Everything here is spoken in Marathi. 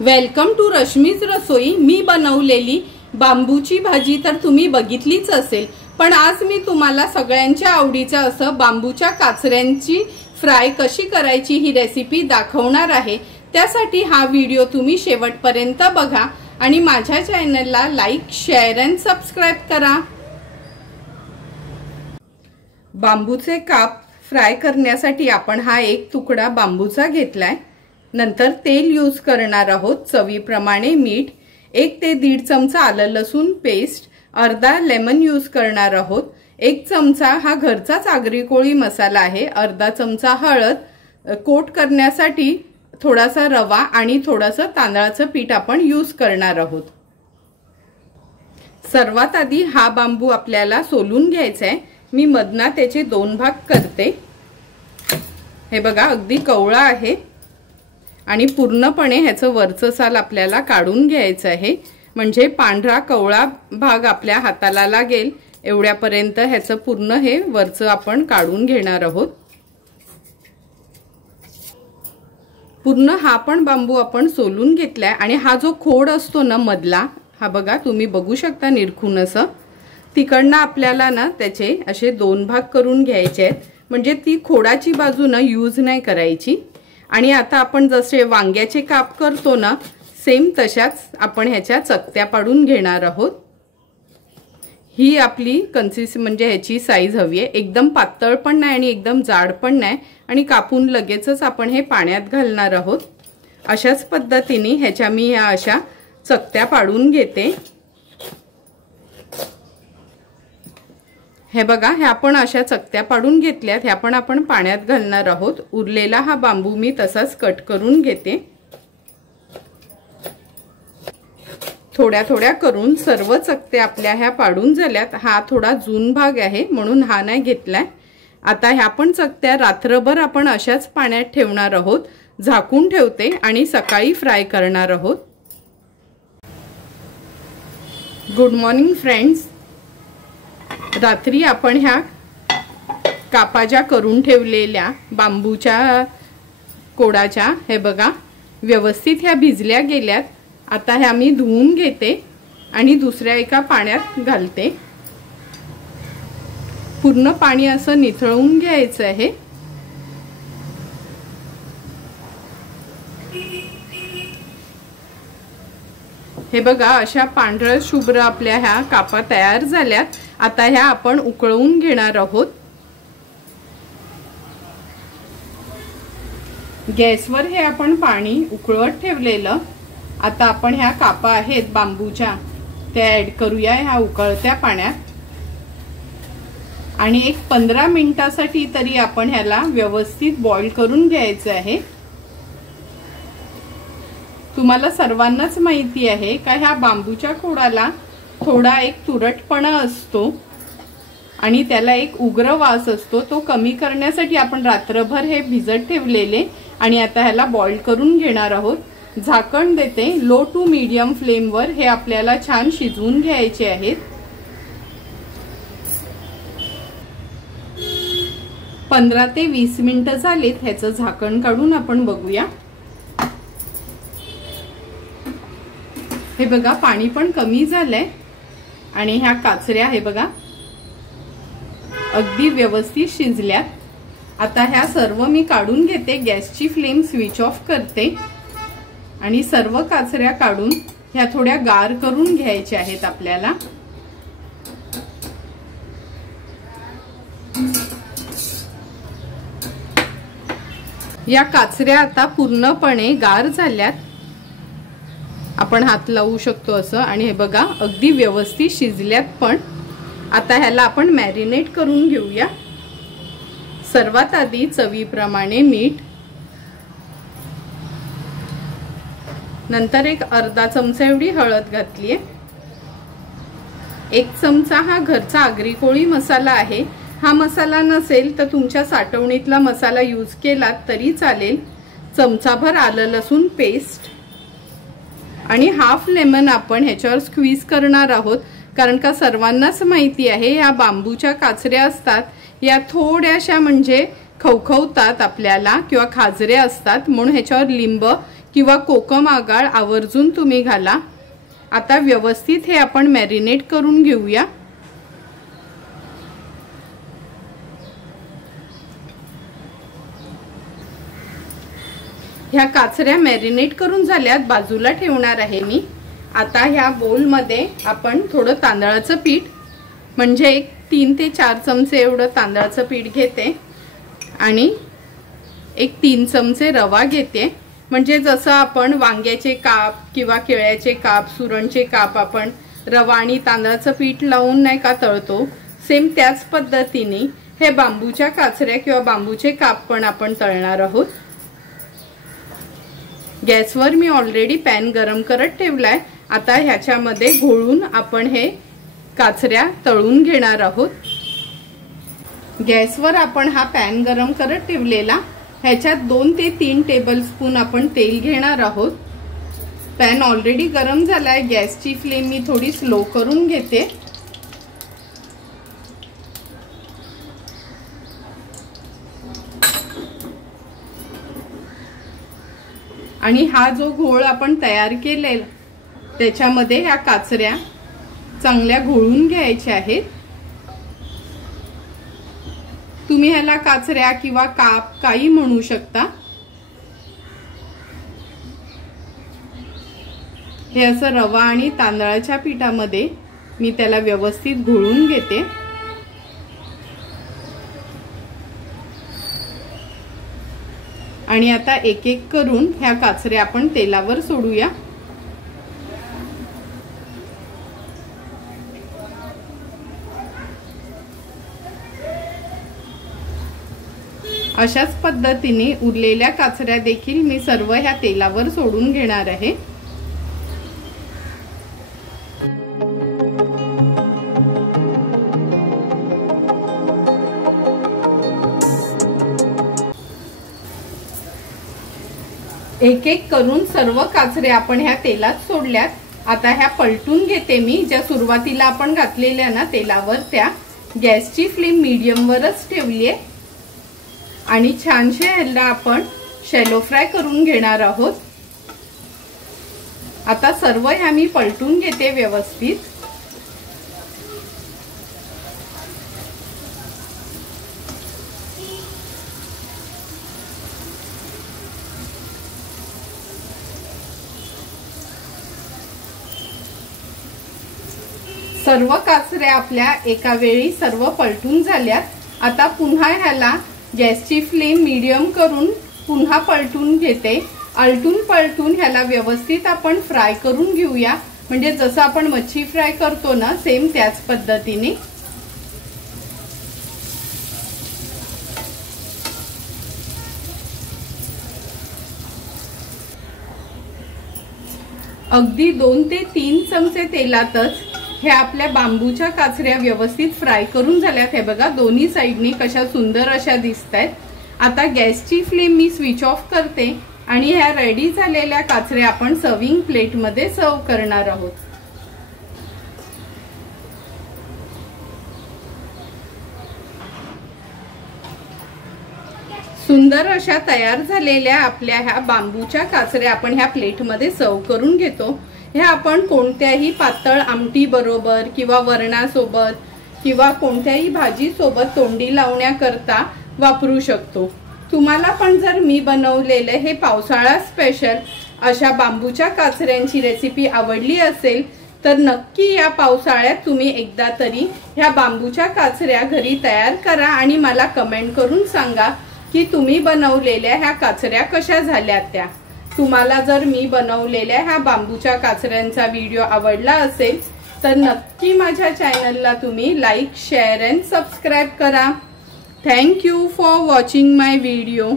वेलकम टू रश्मीज रसोई। मी बनवलेली बांबूची भाजी तर तुम्ही बघितलीच असेल, पण आज मी तुम्हाला सगळ्यांच्या आवडीचं असं बांबूच्या काचऱ्यांची फ्राय कशी करायची ही रेसिपी दाखवणार आहे। त्यासाठी हा व्हिडिओ तुम्ही शेवटपर्यंत बघा आणि माझ्या चॅनलला लाईक, शेअर अँड सबस्क्राइब करा। बांबूचे काप फ्राय करण्यासाठी आपण हा एक तुकडा बांबूचा घेतलाय। नंतर तेल यूज करणार आहोत, चवीप्रमाणे मीठ, 1 ते 1.5 चमचा आलं लसूण पेस्ट, अर्धा लेमन यूज करणार आहोत, 1 चमचा हा घरचाच आगरी कोळी मसाला आहे, अर्धा चमचा हळद, कोट करण्यासाठी थोडासा रवा आणि थोडंसं तांदळाचं पीठ आपण यूज करणार आहोत। सर्वात आधी हा बांबू आपल्याला सोलून घ्यायचा आहे। मी मधना त्याचे 2 भाग करते। हे बघा, अगदी कवळा आहे आणि पूर्णपणे ह्याचं वरचं साल आपल्याला काढून घ्यायचं आहे, म्हणजे पांढरा कवळा भाग आपल्या हाताला लागेल एवढ्यापर्यंत ह्याचं पूर्ण हे वरचं आपण काढून घेणार आहोत। पूर्ण हा पण बांबू आपण सोलून घेतलाय आणि हा जो खोड असतो ना मधला, हा बघा तुम्ही बघू शकता निरखून असं, तिकडनं आपल्याला ना त्याचे असे 2 भाग करून घ्यायचे आहेत, म्हणजे ती खोडाची बाजू ना यूज नाही करायची। आणि आता आपण जसे वांग्याचे काप करतो ना, सेम तशाच आपण ह्याच्या चकत्या पाडून घेणार आहोत। ही आपली म्हणजे ह्याची साईज हवी आहे, एकदम पातळ पण नाही आणि एकदम जाड पण नाही, आणि कापून लगेचच आपण हे पाण्यात घालणार आहोत। अशाच पद्धतीने ह्याच्या मी ह्या अशा चकत्या पाडून घेते। हे बघा, ह्या पण अशा चकत्या पाडून घेतल्यात, ह्या पण आपण पाण्यात घालणार आहोत। उरलेला हा बांबू मी तसाच कट करून घेते। थोड्या थोड्या करून सर्व चकत्या आपल्या ह्या पाडून झाल्यात। हा थोडा जून भाग आहे म्हणून हा नाही घेतलाय। आता ह्या पण चकत्या रात्रभर आपण अशाच पाण्यात ठेवणार आहोत। झाकून ठेवते आणि सकाळी फ्राय करणार आहोत। Good morning friends. रात्री आपण ह्या कापाच्या करून ठेवलेल्या बांबूच्या कोडाच्या, हे बघा व्यवस्थित ह्या भिजल्या गेल्यात। आता ह्या मी धुवून घेते आणि दुसऱ्या एका पाण्यात घालते। पूर्ण पाणी असं निथळून घ्यायचं आहे। हे बघा, अशा पांढऱ्या शुभ्र आपल्या ह्या कापा तयार झाल्यात। आता ह्या आपण उकळवून घेणार आहोत। गॅसवर हे आपण पाणी उकळवत ठेवलेलं। आता आपण ह्या कापा आहेत बांबूच्या त्या ऍड करूया ह्या उकळत्या पाण्यात आणि एक 15 मिनिटासाठी तरी आपण ह्याला व्यवस्थित बॉईल करून घ्यायचं आहे। तुम्हाला सर्वांनाच माहिती आहे का ह्या बांबूच्या खोडाला थोडा एक तुरटपणा असतो आणि त्याला एक उग्र वास असतो। तो कमी करण्यासाठी आपण रात्रभर हे भिजत ठेवलेले आणि आता ह्याला बॉईल करून घेणार आहोत। झाकण देते, लो टू मीडियम फ्लेमवर हे आपल्याला छान शिजवून घ्यायचे आहेत। 15 ते 20 मिनिटं झालीत, ह्याचं झाकण काढून आपण बघूया। हे बघा, पाणी पण कमी झालंय आणि ह्या काचऱ्या हे बघा अगदी व्यवस्थित शिजल्यात। आता ह्या सर्व मी काढून घेते, गॅसची फ्लेम स्विच ऑफ करते आणि सर्व काचऱ्या काढून ह्या थोड्या गार करून घ्यायच्या आहेत आपल्याला। या काचऱ्या आता पूर्णपणे गार झाल्यात, आपण हात लावू शकतो असं, आणि हे बघा अगदी व्यवस्थित शिजल्यात पण। आता ह्याला आपण मॅरिनेट करून घेऊया। सर्वात आधी चवीप्रमाणे मीठ, नंतर एक अर्धा चमचा एवढी हळद घातलीये, 1 चमचा हा घरचा आगरी कोळी मसाला आहे। हा मसाला नसेल तर तुमच्या साठवणीतला मसाला यूज केला तरी चालेल। चमचाभर आलं लसूण पेस्ट आणि हाफ लेमन आपण ह्याच्यावर स्क्वीज करणार आहोत, कारण का सर्वांनाच माहिती आहे या बांबूच्या काचऱ्या असतात या थोड्याशा म्हणजे खवखवतात आपल्याला किंवा खाजरे असतात, म्हणून ह्याच्यावर लिंब किंवा कोकम आगाळ आवर्जून तुम्ही घाला। आता व्यवस्थित हे आपण मॅरिनेट करून घेऊया। ह्या काचऱ्या मॅरिनेट करून झाल्यात, बाजूला ठेवणार आहे मी। आता ह्या बोल मध्ये आपण थोडं तांदळाचं पीठ म्हणजे एक 3 ते 4 चमचे एवढं तांदळाचं पीठ घेते आणि एक 3 चमचे रवा घेते। म्हणजे जसं आपण वांग्याचे काप किंवा केळ्याचे काप, सुरणचे काप आपण रवा आणि तांदळाचं पीठ लावून नाही का तळतो, सेम त्याच पद्धतीने हे बांबूच्या काचऱ्या किंवा बांबूचे काप पण आपण तळणार आहोत। गॅसवर मी ऑलरेडी पॅन गरम करत ठेवलाय। आता ह्याच्यामध्ये घोळून आपण हे काचऱ्या तळून घेणार आहोत। गॅसवर आपण हा पॅन गरम करत ठेवलेला, ह्याच्यात 2 ते 3 टेबलस्पून आपण तेल घेणार आहोत। पॅन ऑलरेडी गरम झालाय, गॅसची फ्लेम मी थोडी स्लो करून घेते। आणि हा जो घोळ आपण तयार केलेला त्याच्यामध्ये ह्या काचऱ्या चांगल्या घोळून घ्यायच्या आहेत। तुम्ही ह्याला काचऱ्या किंवा काप काही म्हणू शकता। हे असं रवा आणि तांदळाच्या पिठामध्ये मी त्याला व्यवस्थित घोळून घेते। आणि आता एक एक करून ह्या काचऱ्या आपण तेलावर सोडूया। अशाच पद्धतीने उरलेल्या काचऱ्या देखील मी सर्व ह्या तेलावर सोडून घेणार आहे। एक एक करून सर्व काचऱ्या आपण ह्या तेलात सोडल्यात। आता ह्या पलटून घेते मी, ज्या सुरुवातीला आपण घातलेल्या ना तेलावर, त्या गॅसची फ्लेम मीडियम वरच ठेवली आहे आणि छानशे ह्याला आपण शॅलो फ्राय करून घेणार आहोत। आता सर्व ह्या मी पलटून घेते व्यवस्थित। सर्व काचऱ्या आपल्या एका वेळी सर्व पलटून झाल्यात। आता पुन्हा ह्याला गॅसची फ्लेम मीडियम करून पुन्हा पलटून घेते। आलटून पलटून ह्याला व्यवस्थित आपण फ्राय करून घेऊया, म्हणजे जसं आपण मच्छी फ्राय करतो ना, सेम त्याच पद्धतीने। अगदी 2 ते 3 चमचे तेलातच हे आपल्या बांबूच्या काचऱ्या व्यवस्थित फ्राय करून झाल्यात। हे बघा दोन्ही साइडनी कशा सुंदर अशा दिसतायत। आता गॅसची फ्लेम मी स्विच ऑफ करते आणि ह्या रेडी झालेल्या काचऱ्या आपण सर्विंग प्लेट मध्ये सर्व करणार आहोत। सुंदर अशा तयार झालेल्या आपल्या ह्या बांबूच्या काचऱ्या आपण ह्या प्लेट मध्ये सर्व करून घेतो। हे आपण कोणत्याही पातळ आमटी बरोबर किंवा वरणासोबत किंवा कोणत्याही भाजी सोबत तोंडी लावण्याकरता वापरू शकतो। तुम्हाला पण जर मी बनवलेले हे पावसाळा स्पेशल अशा बांबूच्या काचऱ्यांची रेसिपी आवडली असेल तर नक्की या पावसाळ्यात तुम्ही एकदा तरी ह्या बांबूच्या काचऱ्या घरी तयार करा आणि मला कमेंट करून सांगा की तुम्ही बनवलेल्या ह्या काचऱ्या कशा झाल्या त्या। तुम्हाला जर मी बनवलेल्या ह्या बांबूच्या काचऱ्यांचा व्हिडिओ आवडला असेल तर नक्की माझ्या चॅनलला तुम्ही लाईक, शेअर अँड सबस्क्राइब करा। Thank you for watching my video.